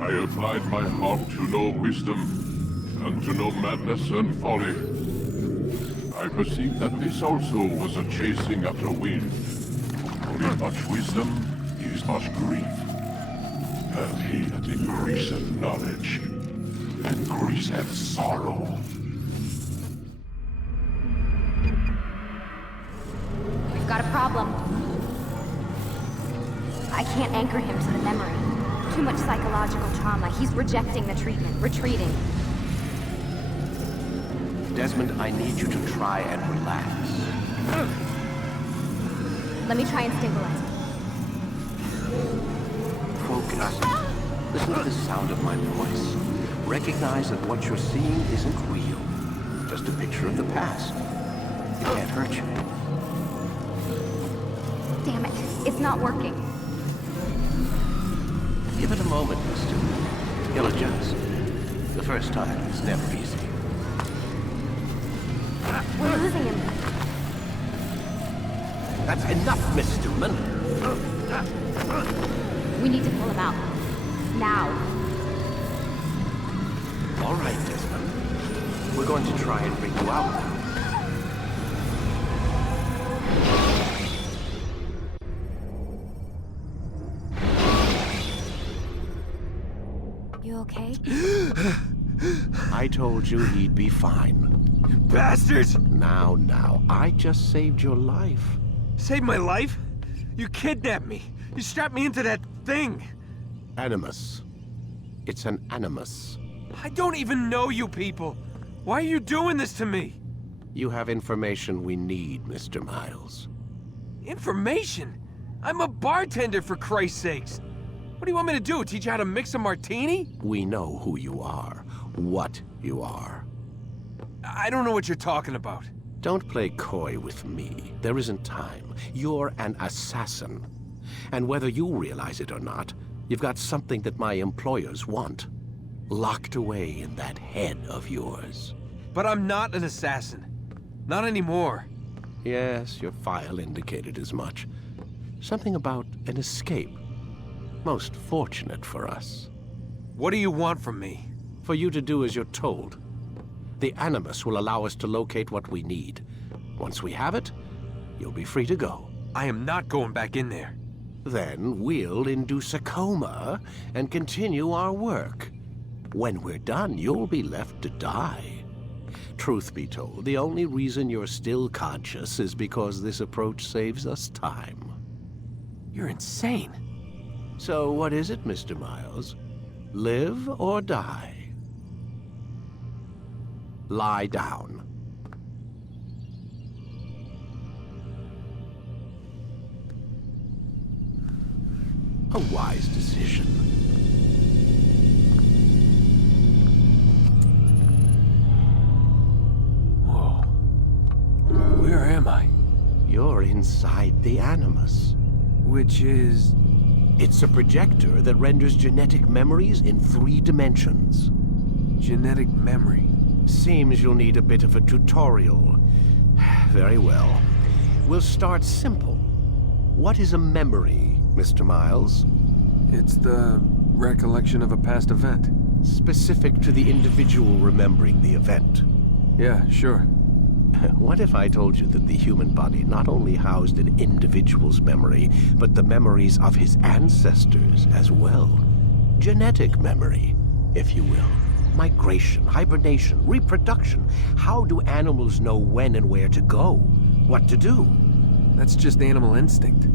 I applied my heart to know wisdom, and to know madness and folly. I perceived that this also was a chasing after wind. With much wisdom is much grief. And he that increaseth knowledge increaseth sorrow. We've got a problem. I can't anchor him to the memory. Too much psychological trauma. He's rejecting the treatment, retreating. Desmond, I need you to try and relax. Let me try and stabilize him. Focus. Listen to the sound of my voice. Recognize that what you're seeing isn't real. Just a picture of the past. It can't hurt you. Damn it, it's not working. Give it a moment, mister. He'll adjust. The first time is never easy. We're losing him. That's enough, Miss Stillman. We need to pull him out. Now. All right, Desmond. We're going to try and bring you out now. You okay? I told you he'd be fine. Bastards! Now, I just saved your life. Saved my life? You kidnapped me. You strapped me into that thing. Animus. It's an animus. I don't even know you people. Why are you doing this to me? You have information we need, Mr. Miles. Information? I'm a bartender, for Christ's sakes. What do you want me to do? Teach you how to mix a martini? We know who you are, what you are. I don't know what you're talking about. Don't play coy with me. There isn't time. You're an assassin. And whether you realize it or not, you've got something that my employers want. Locked away in that head of yours. But I'm not an assassin. Not anymore. Yes, your file indicated as much. Something about an escape. Most fortunate for us. What do you want from me? For you to do as you're told. The Animus will allow us to locate what we need. Once we have it, you'll be free to go. I am not going back in there. Then we'll induce a coma and continue our work. When we're done, you'll be left to die. Truth be told, the only reason you're still conscious is because this approach saves us time. You're insane. So what is it, Mr. Miles? Live or die? Lie down. A wise decision. Whoa. Where am I? You're inside the Animus. Which is... It's a projector that renders genetic memories in 3 dimensions. genetic memory. Seems you'll need a bit of a tutorial. Very well. We'll start simple. What is a memory, Mr. Miles? It's the recollection of a past event. Specific to the individual remembering the event. Yeah, sure. What if I told you that the human body not only housed an individual's memory, but the memories of his ancestors as well? Genetic memory, if you will. Migration, hibernation, reproduction. How do animals know when and where to go? What to do? That's just animal instinct.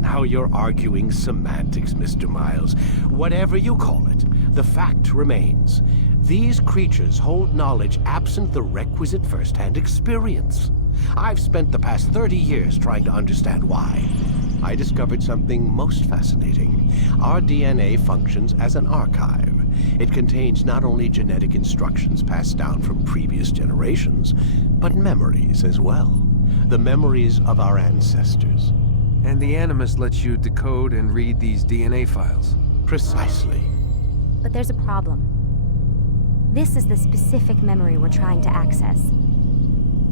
Now you're arguing semantics, Mr. Miles. Whatever you call it, the fact remains. These creatures hold knowledge absent the requisite first-hand experience. I've spent the past 30 years trying to understand why. I discovered something most fascinating. Our DNA functions as an archive. It contains not only genetic instructions passed down from previous generations, but memories as well. The memories of our ancestors. And the Animus lets you decode and read these DNA files. Precisely. But there's a problem. This is the specific memory we're trying to access.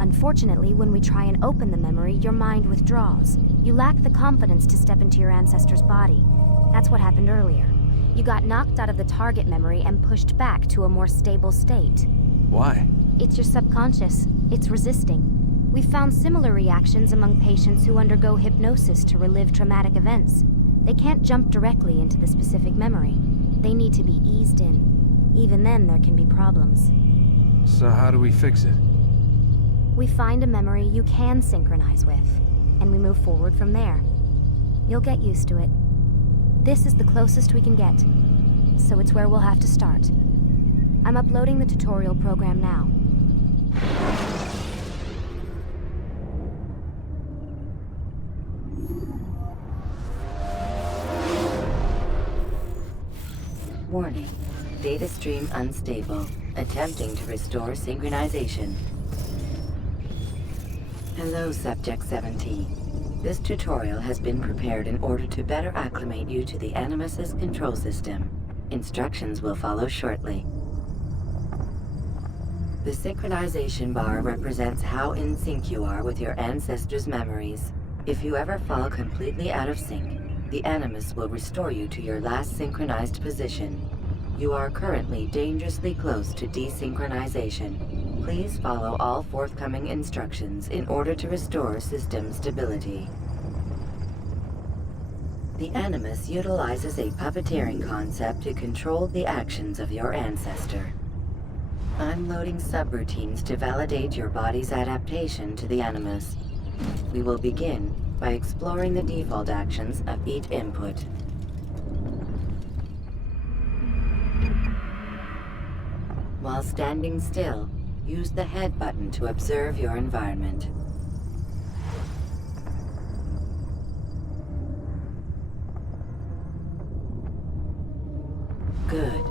Unfortunately, when we try and open the memory, your mind withdraws. You lack the confidence to step into your ancestor's body. That's what happened earlier. You got knocked out of the target memory and pushed back to a more stable state. Why? It's your subconscious. It's resisting. We've found similar reactions among patients who undergo hypnosis to relive traumatic events. They can't jump directly into the specific memory. They need to be eased in. Even then, there can be problems. So how do we fix it? We find a memory you can synchronize with, and we move forward from there. You'll get used to it. This is the closest we can get, so it's where we'll have to start. I'm uploading the tutorial program now. Warning. Data stream unstable. Attempting to restore synchronization. Hello, Subject 17. This tutorial has been prepared in order to better acclimate you to the Animus's control system. Instructions will follow shortly. The synchronization bar represents how in sync you are with your ancestors' memories. If you ever fall completely out of sync, the Animus will restore you to your last synchronized position. You are currently dangerously close to desynchronization. Please follow all forthcoming instructions in order to restore system stability. The Animus utilizes a puppeteering concept to control the actions of your ancestor. I'm loading subroutines to validate your body's adaptation to the Animus. We will begin by exploring the default actions of each input. While standing still, use the head button to observe your environment. Good.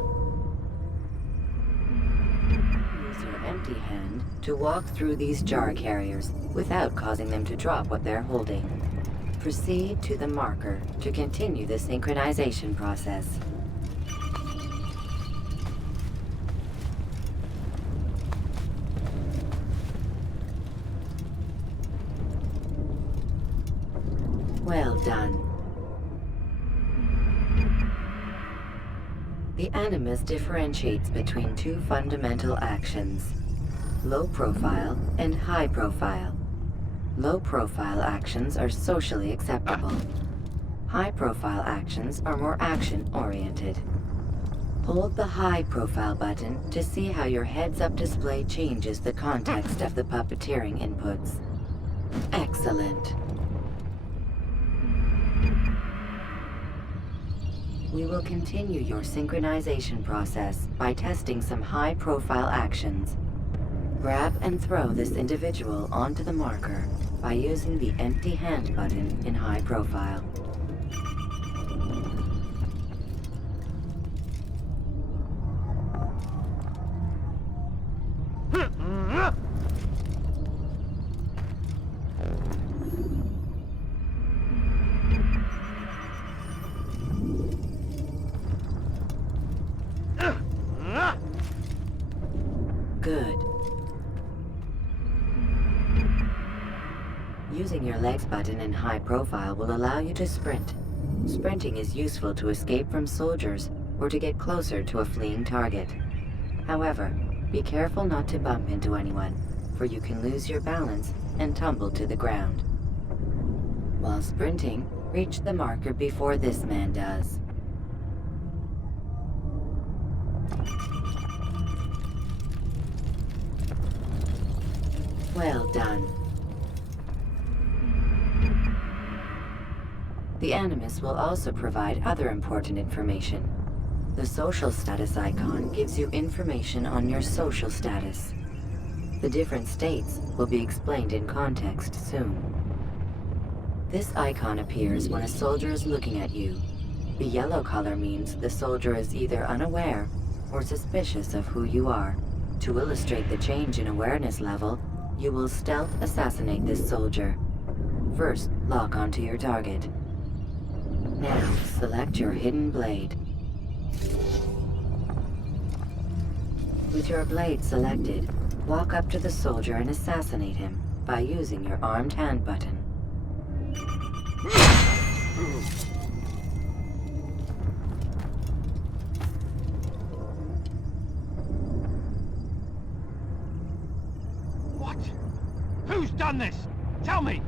Use your empty hand to walk through these jar carriers without causing them to drop what they're holding. Proceed to the marker to continue the synchronization process. Well done. The Animus differentiates between two fundamental actions: low profile and high profile. Low profile actions are socially acceptable. High profile actions are more action oriented. Hold the high profile button to see how your heads-up display changes the context of the puppeteering inputs. Excellent. We will continue your synchronization process by testing some high-profile actions. Grab and throw this individual onto the marker by using the empty hand button in high profile. Good. Using your legs button in high profile will allow you to sprint. Sprinting is useful to escape from soldiers or to get closer to a fleeing target. However, be careful not to bump into anyone, for you can lose your balance and tumble to the ground. While sprinting, reach the marker before this man does. Well done. The Animus will also provide other important information. The social status icon gives you information on your social status. The different states will be explained in context soon. This icon appears when a soldier is looking at you. The yellow color means the soldier is either unaware or suspicious of who you are. To illustrate the change in awareness level, you will stealth assassinate this soldier. First, lock onto your target. Now, select your hidden blade. With your blade selected, walk up to the soldier and assassinate him by using your armed hand button. Who's done this? Tell me!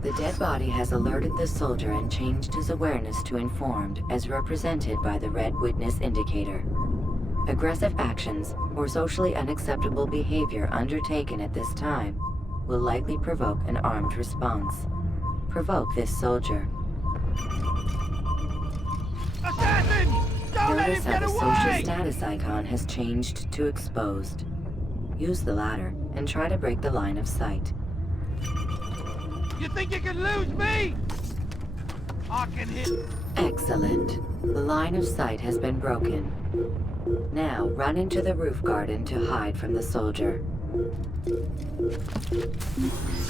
The dead body has alerted the soldier and changed his awareness to informed, as represented by the red witness indicator. Aggressive actions or socially unacceptable behavior undertaken at this time will likely provoke an armed response. Provoke this soldier. Assassin! Don't let Notice him how get the social away! status icon has changed to exposed. Use the latter and try to break the line of sight. You think you can lose me? I can hit... Excellent. The line of sight has been broken. Now run into the roof garden to hide from the soldier.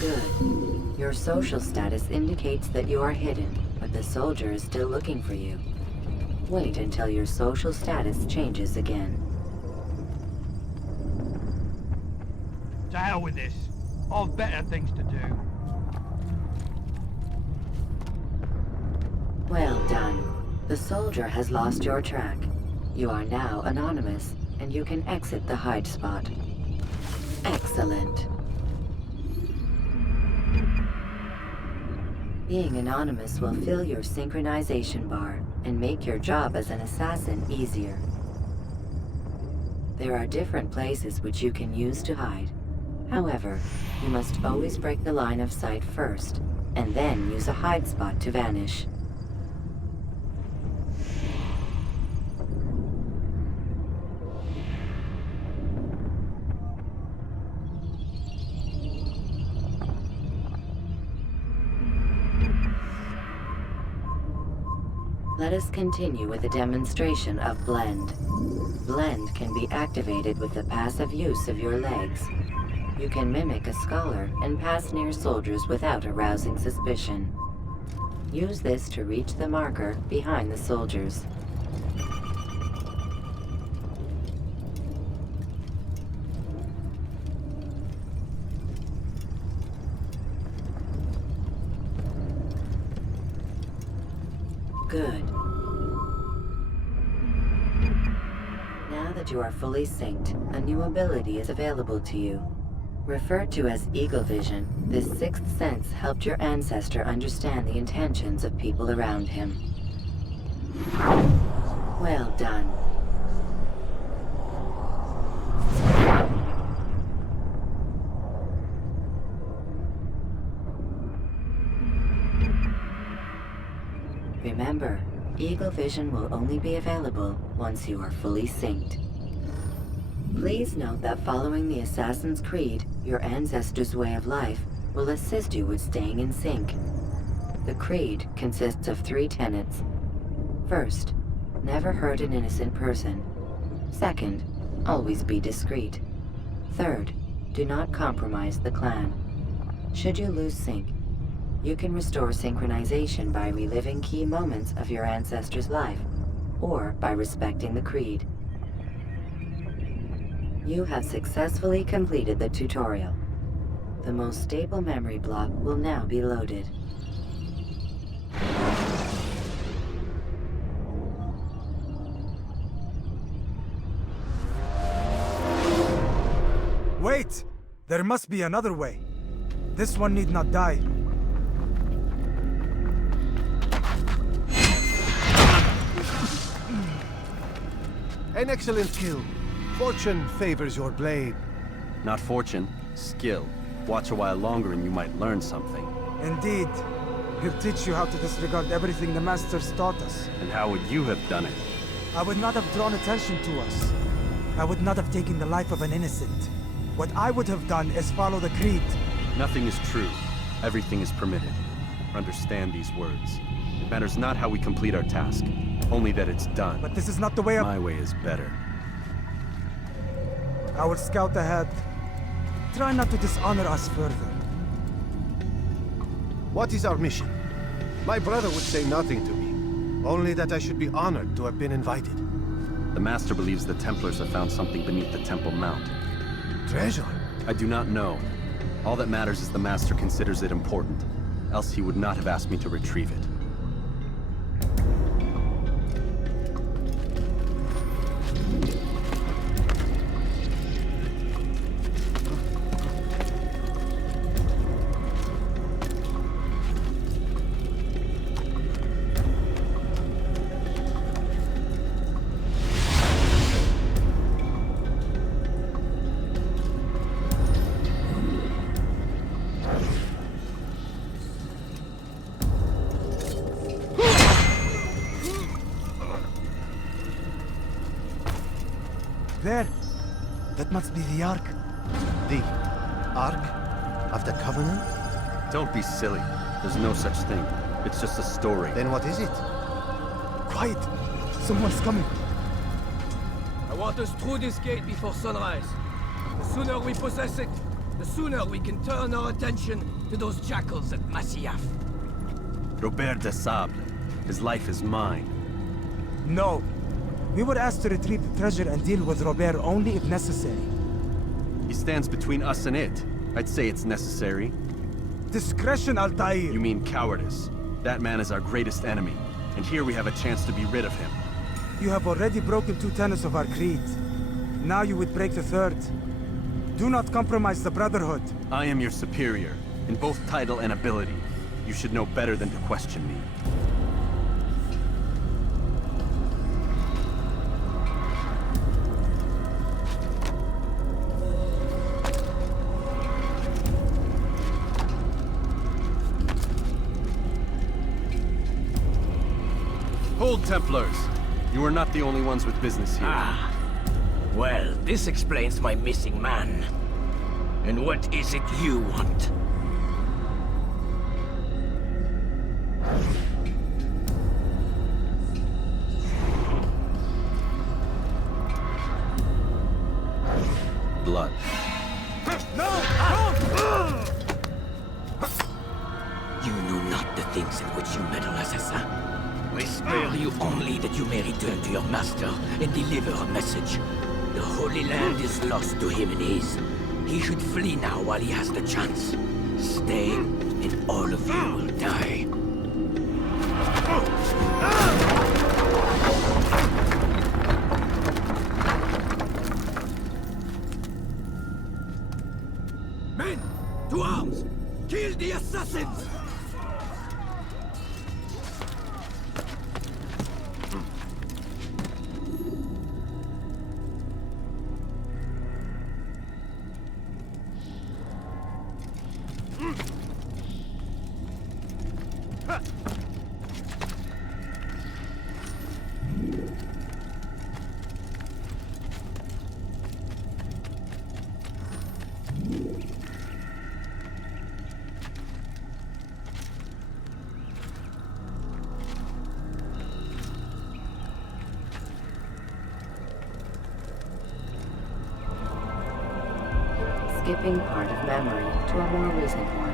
Good. Your social status indicates that you are hidden, but the soldier is still looking for you. Wait until your social status changes again. To hell with this. I've better things to do. Well done. The soldier has lost your track. You are now anonymous, and you can exit the hide spot. Excellent. Being anonymous will fill your synchronization bar and make your job as an assassin easier. There are different places which you can use to hide. However, you must always break the line of sight first, and then use a hide spot to vanish. Let us continue with a demonstration of Blend. Blend can be activated with the passive use of your legs. You can mimic a scholar and pass near soldiers without arousing suspicion. Use this to reach the marker behind the soldiers. Good. Now that you are fully synced, a new ability is available to you. Referred to as Eagle Vision, this sixth sense helped your ancestor understand the intentions of people around him. Well done. Remember, Eagle Vision will only be available once you are fully synced. Please note that following the Assassin's Creed, your ancestors' way of life will assist you with staying in sync. The Creed consists of 3 tenets. First, never hurt an innocent person. Second, always be discreet. Third, do not compromise the clan. Should you lose sync, you can restore synchronization by reliving key moments of your ancestor's life, or by respecting the Creed. You have successfully completed the tutorial. The most stable memory block will now be loaded. Wait! There must be another way. This one need not die. An excellent kill. Fortune favors your blade. Not fortune, skill. Watch a while longer and you might learn something. Indeed. He'll teach you how to disregard everything the Masters taught us. And how would you have done it? I would not have drawn attention to us. I would not have taken the life of an innocent. What I would have done is follow the Creed. Nothing is true. Everything is permitted. Understand these words. It matters not how we complete our task, only that it's done. But this is not the way of... My way is better. I will scout ahead. Try not to dishonor us further. What is our mission? My brother would say nothing to me. Only that I should be honored to have been invited. The Master believes the Templars have found something beneath the Temple Mount. Treasure? I do not know. All that matters is the Master considers it important. Else he would not have asked me to retrieve it. Robert, that must be the Ark. The Ark of the Covenant? Don't be silly. There's no such thing. It's just a story. Then what is it? Quiet! Someone's coming. I want us through this gate before sunrise. The sooner we possess it, the sooner we can turn our attention to those jackals at Masyaf. Robert de Sable. His life is mine. No. We were asked to retrieve the treasure and deal with Robert only if necessary. He stands between us and it. I'd say it's necessary. Discretion, Altaïr! You mean cowardice. That man is our greatest enemy, and here we have a chance to be rid of him. You have already broken 2 tenets of our creed. Now you would break the 3rd. Do not compromise the Brotherhood. I am your superior, in both title and ability. You should know better than to question me. Hold, Templars! You are not the only ones with business here. Ah. Well, this explains my missing man. And what is it you want? Blood. You know not the things in which you meddle, assassin. I spare you only that you may return to your master and deliver a message. The Holy Land is lost to him and his. He should flee now while he has the chance. Stay, and all of you will die. Men, to arms! Kill the assassins! Skipping part of memory to a more recent one.